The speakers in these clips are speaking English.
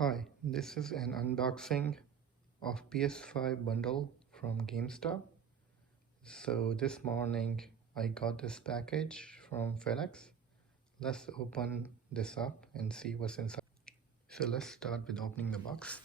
Hi, this is an unboxing of PS5 bundle from GameStop. So this morning I got this package from FedEx. Let's open this up and see what's inside. So let's start with opening the box.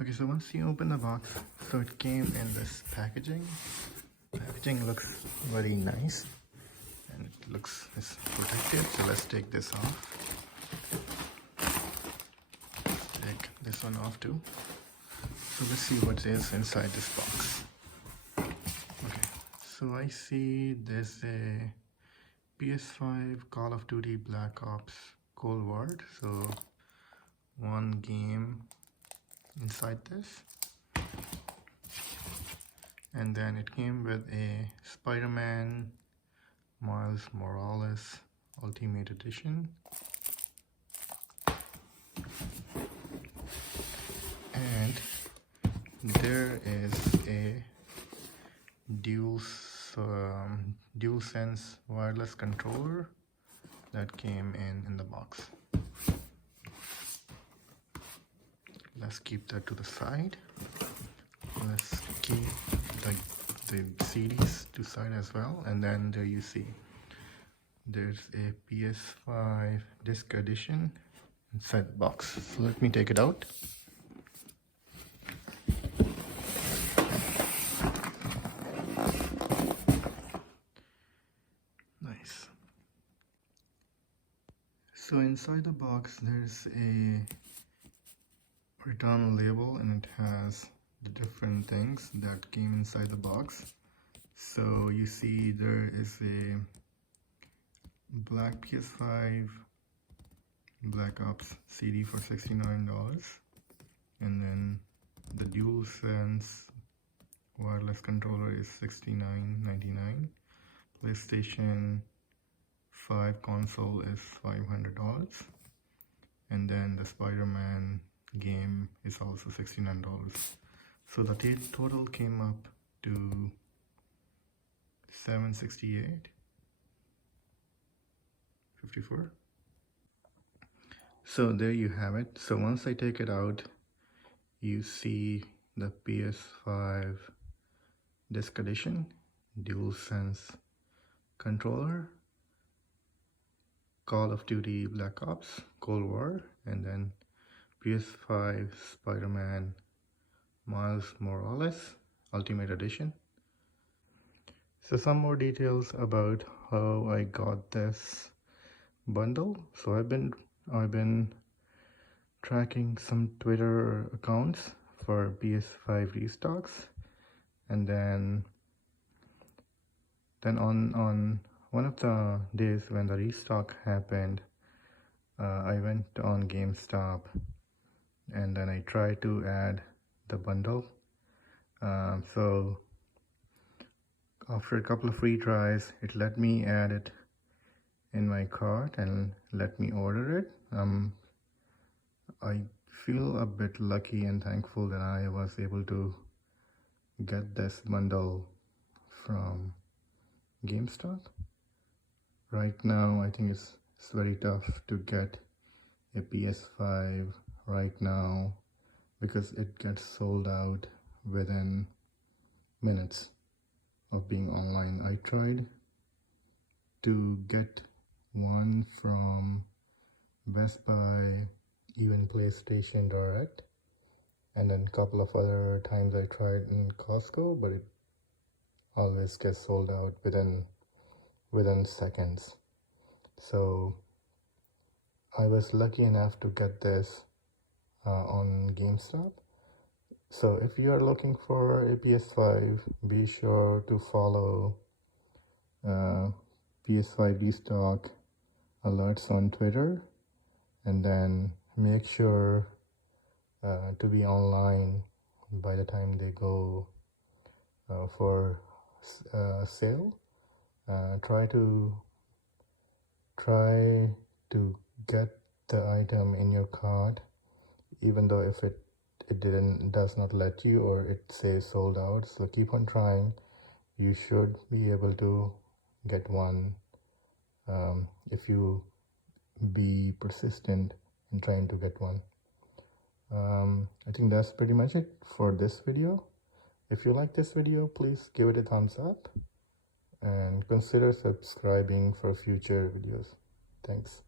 Okay, so once you open the box, so it came in this packaging. Packaging looks very nice and it looks it's protected. So let's take this off. Take this one off too. So let's see what is inside this box. Okay, so I see there's a PS5 Call of Duty Black Ops Cold War. So one game inside this, and then it came with a Spider-Man Miles Morales Ultimate Edition, and there is a DualSense wireless controller that came in the box. Let's keep that to the side. Let's keep the CDs to side as well, and then there you see there's a PS5 disc edition inside the box. So let me take it out. Nice. So inside the box there's a return label, and it has the different things that came inside the box. So you see there is a black PS5 Black Ops CD for $69, and then the DualSense wireless controller is $69.99. PlayStation 5 console is $500, and then the Spider-Man game is also $69. So the total came up to $768.54. So there you have it. So once I take it out, you see the PS5 disc edition, DualSense controller, Call of Duty Black Ops Cold War, and then PS5 Spider-Man Miles Morales Ultimate Edition. So some more details about how I got this bundle. So I've been tracking some Twitter accounts for PS5 restocks, and then on one of the days when the restock happened, I went on GameStop, and then I tried to add the bundle. So after a couple of free tries, it let me add it in my cart and let me order it. I feel a bit lucky and thankful that I was able to get this bundle from GameStop. Right now I think it's very tough to get a PS5 right now because it gets sold out within minutes of being online. I tried to get one from Best Buy, even PlayStation Direct, and then a couple of other times I tried in Costco, but it always gets sold out within seconds. So I was lucky enough to get this on GameStop. So if you are looking for a PS5, be sure to follow PS5 restock alerts on Twitter, and then make sure to be online by the time they go for sale. Try to get the item in your cart, even though if it does not let you, or it says sold out. So keep on trying. You should be able to get one if you be persistent in trying to get one. I think that's pretty much it for this video. If you like this video, please give it a thumbs up and consider subscribing for future videos. Thanks.